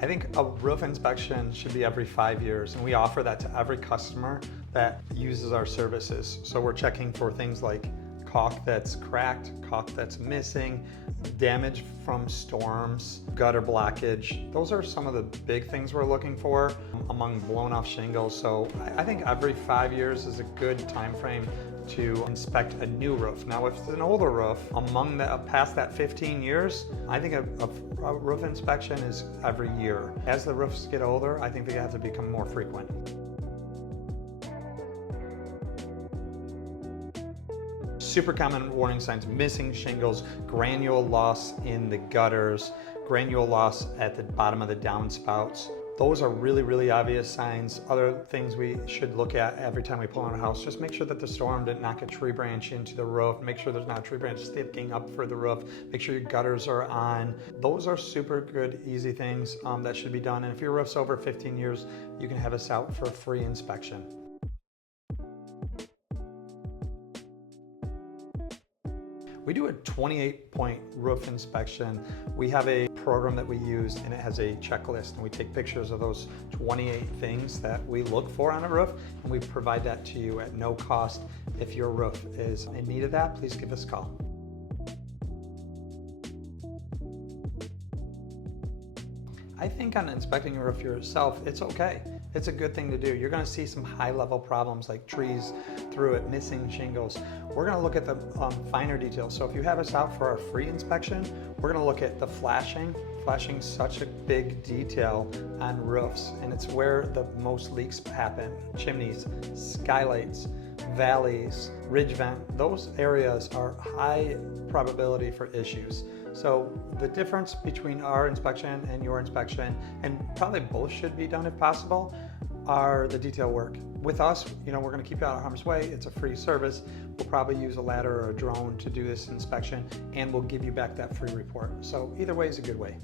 I think a roof inspection should be every 5 years, and we offer that to every customer that uses our services. So we're checking for things like caulk that's cracked, caulk that's missing, damage from storms, gutter blockage. Those are some of the big things we're looking for among blown off shingles. So I think every 5 years is a good time frame to inspect a new roof. Now, if it's an older roof, past that 15 years, I think a roof inspection is every year. As the roofs get older, I think they have to become more frequent. Super common warning signs: missing shingles, granule loss in the gutters, granule loss at the bottom of the downspouts. Those are really, really obvious signs. Other things we should look at every time we pull on a house: just make sure that the storm didn't knock a tree branch into the roof, make sure there's not a tree branch sticking up for the roof, make sure your gutters are on. Those are super good, easy things that should be done. And if your roof's over 15 years, you can have us out for a free inspection. We do a 28-point roof inspection. We have a program that we use, and it has a checklist, and we take pictures of those 28 things that we look for on a roof, and we provide that to you at no cost. If your roof is in need of that, please give us a call. I think on inspecting your roof yourself, it's okay. It's a good thing to do. You're going to see some high-level problems like trees through it, missing shingles. We're going to look at the finer details. So if you have us out for our free inspection, we're going to look at the flashing. Flashing is such a big detail on roofs, and it's where the most leaks happen. Chimneys, skylights, valleys, ridge vent, those areas are high probability for issues. So the difference between our inspection and your inspection, and probably both should be done if possible, are the detail work. With us, we're going to keep you out of harm's way. It's a free service. We'll probably use a ladder or a drone to do this inspection, and we'll give you back that free report. So either way is a good way.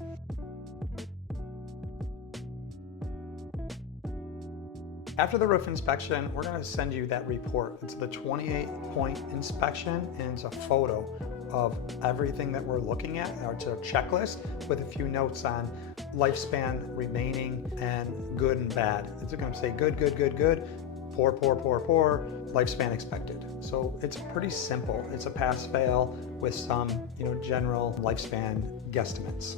After the roof inspection, we're going to send you that report. It's the 28-point inspection, and it's a photo of everything that we're looking at. It's a checklist with a few notes on lifespan remaining and good and bad. It's going to say good, good, good, good, poor, poor, poor, poor, lifespan expected. So it's pretty simple. It's a pass-fail with some, general lifespan guesstimates.